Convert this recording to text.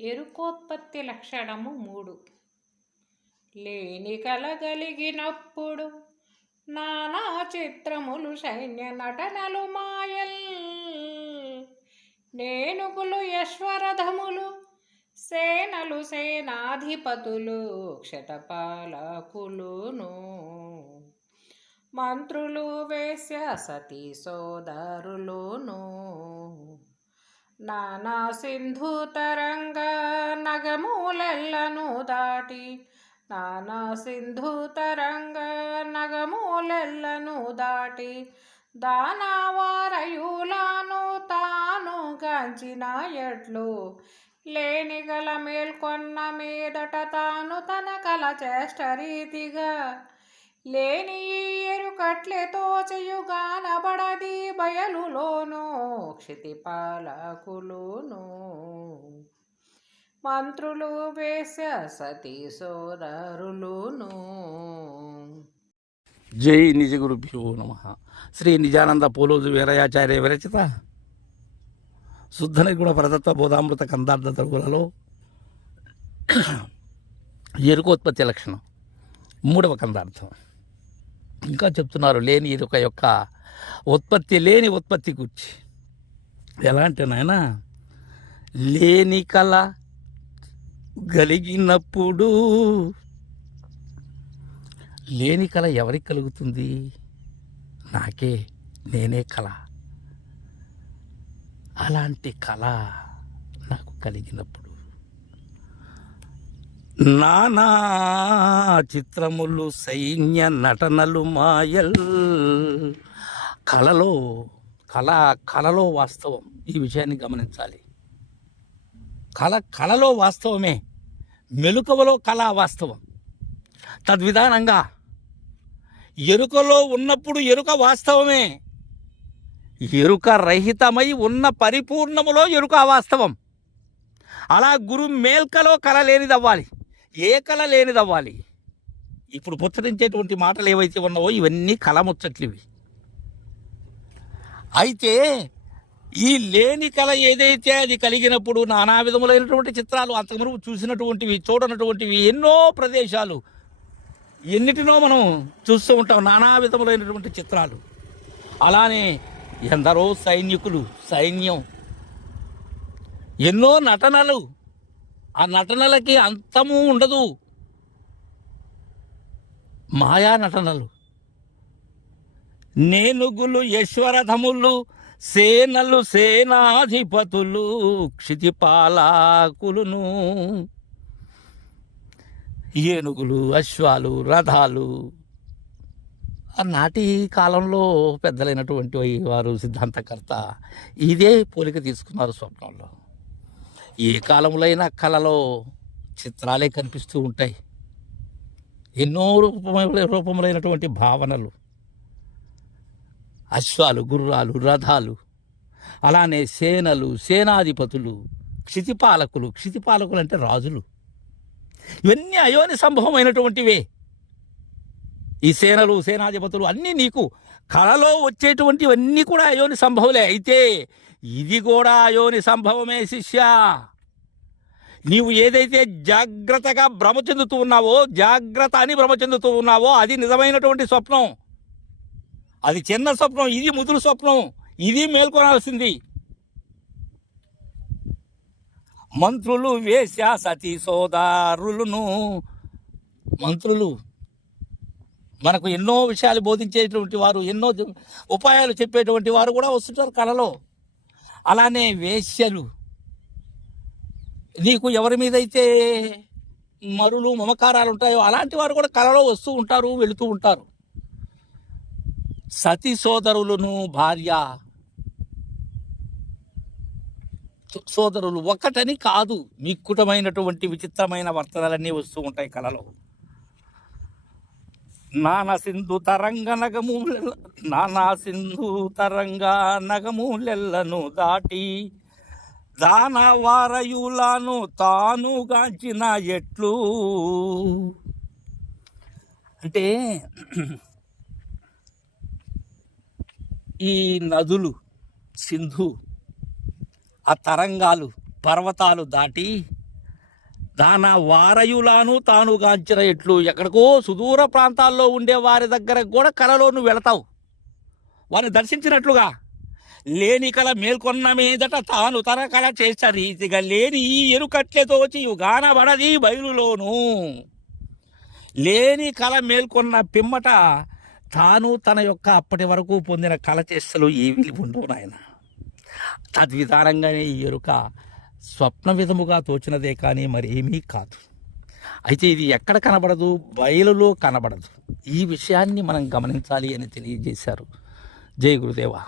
ఎరుకోత్పత్తి లక్షణము 3. లేని కలగలిగినప్పుడు నానా చిత్రములు సైన్య నటనలు మాయల్. నేనుగులు యశ్వరథములు సేనలు సేనాధిపతులు క్షతపాలకులును. మంత్రులు వేశ్య సతీ సోదరులును. నానా సింధు తరంగ నగమూలెల్లను దాటి నానా సింధు తరంగ నగమూలెల్లను దాటి దానవారయులాను తాను గాంచిన ఎట్లు. లేని గల మేల్కొన్న మీదట తాను తన కల చేష్ట రీతిగా లేని ఎరుకట్లే తోచయుగానబడది బయలులోను క్షితిపాలకులును. మంత్రులు వేశ్య సతీ సోదరులును. జై నిజ గురుభ్యో నమ. శ్రీ నిజానంద పోలోజు వీరయాచార్య విరచిత శుద్ధ నిర్గుణ పరతత్వ బోధామృత కందార్థ తరుగులలో ఎరుకోత్పత్తి లక్షణం 3వ కందార్థం. ఇంకా చెప్తున్నారు లేని ఎరుక యొక్క ఉత్పత్తి, లేని ఉత్పత్తి గురించి. ఎలా అంటే నాయన, లేని కళ కలిగినప్పుడు, లేని కళ ఎవరికి కలుగుతుంది? నాకే, నేనే కళ. అలాంటి కళ నాకు కలిగినప్పుడు నానా చిత్రములు సైన్య నటనలు మాయల్. కళలో వాస్తవం. ఈ విషయాన్ని గమనించాలి. కళలో వాస్తవమే, మెలకువలో కళ వాస్తవం. తద్విధానంగా ఎరుకలో ఉన్నప్పుడు ఎరుక వాస్తవమే, ఎరుక రహితమై ఉన్న పరిపూర్ణములో ఎరుక అవాస్తవం. అలా గురు మేల్కలో కళ లేనిదవ్వాలి, ఏ కళ లేనిదవ్వాలి. ఇప్పుడు ముచ్చరించేటువంటి మాటలు ఏవైతే ఉన్నావో ఇవన్నీ కళ ముచ్చట్లివి. అయితే ఈ లేని కళ ఏదైతే అది కలిగినప్పుడు నానా విధములైనటువంటి చిత్రాలు, అంతకుముందు చూసినటువంటివి, చూడనటువంటివి ఎన్నో ప్రదేశాలు, ఎన్నిటినో మనం చూస్తూ ఉంటాం, నానా విధములైనటువంటి చిత్రాలు. అలానే ఎందరో సైనికులు, సైన్యం, ఎన్నో నటనలు. ఆ నటనలకి అంతము ఉండదు. మాయా నటనలు. నేనుగులు యశ్వరథములు సేనలు సేనాధిపతులు క్షితిపాలకులును. ఏనుగులు, అశ్వాలు, రథాలు. నాటి కాలంలో పెద్దలైనటువంటి వారు, సిద్ధాంతకర్త ఇదే పోలిక తీసుకున్నారు స్వప్నంలో. ఏ కాలంలో అయినా కళలో చిత్రాలే కనిపిస్తూ ఉంటాయి. ఎన్నో రూపములైనటువంటి భావనలు, అశ్వాలు, గుర్రాలు, రథాలు, అలానే సేనలు, సేనాధిపతులు, క్షితిపాలకులు. క్షితిపాలకులు అంటే రాజులు. ఇవన్నీ అయోని సంభవమైనటువంటివే. ఈ సేనలు, సేనాధిపతులు అన్నీ నీకు కళలో వచ్చేటువంటివన్నీ కూడా అయోని సంభవలే. అయితే ఇది కూడా అయోని సంభవమే శిష్య. నీవు ఏదైతే జాగ్రత్తగా భ్రమ చెందుతూ ఉన్నావో, జాగ్రత్త అని భ్రమ చెందుతూ ఉన్నావో, అది నిజమైనటువంటి స్వప్నం. అది చిన్న స్వప్నం, ఇది ముదురు స్వప్నం. ఇది మేల్కొనాల్సింది. మంత్రులు వేశ్య సతీ సోదరులను. మంత్రులు మనకు ఎన్నో విషయాలు బోధించేటువంటి వారు, ఎన్నో ఉపాయాలు చెప్పేటువంటి వారు కూడా వస్తుంటారు కళలో. అలానే వేశ్యలు, నీకు ఎవరి మీదైతే మరులు, మమకారాలు ఉంటాయో అలాంటి వారు కూడా కళలో వస్తూ ఉంటారు, వెళుతూ ఉంటారు. సతీ సోదరులను, భార్య సోదరులు ఒక్కటని కాదు, మిక్కుటమైనటువంటి విచిత్రమైన వర్తనలన్నీ వస్తూ ఉంటాయి కళలో. నానా సింధు తరంగ నగమూలెల్లను దాటి దానవారయులాను తాను గాంచిన ఎట్లు. అంటే ఈ నదులు, సింధు, ఆ తరంగాలు, పర్వతాలు దాటి దాన వారయులాను తాను గాంచిన ఎట్లు. ఎక్కడికో సుదూర ప్రాంతాల్లో ఉండే వారి దగ్గరకు కూడా కలలో నువ్వు వెళతావు, వారిని దర్శించినట్లుగా. లేని కల మేల్కొన్న మీదట తాను తన కల చేస్త రీతిగా లేని ఈ ఎరుకట్లతోచి గానబడది బయలులోను. లేని కల మేల్కొన్న పిమ్మట తాను తన యొక్క అప్పటి వరకు పొందిన కల చేష్టలు ఏవి ఉండవు నాయన. తద్విధానంగానే ఈ ఎరుక స్వప్న విధముగా తోచినదే కానీ మరేమీ కాదు. అయితే ఇది ఎక్కడ కనబడదు? బయలులో కనబడదు. ఈ విషయాన్ని మనం గమనించాలి అని తెలియజేశారు. జై గురుదేవా.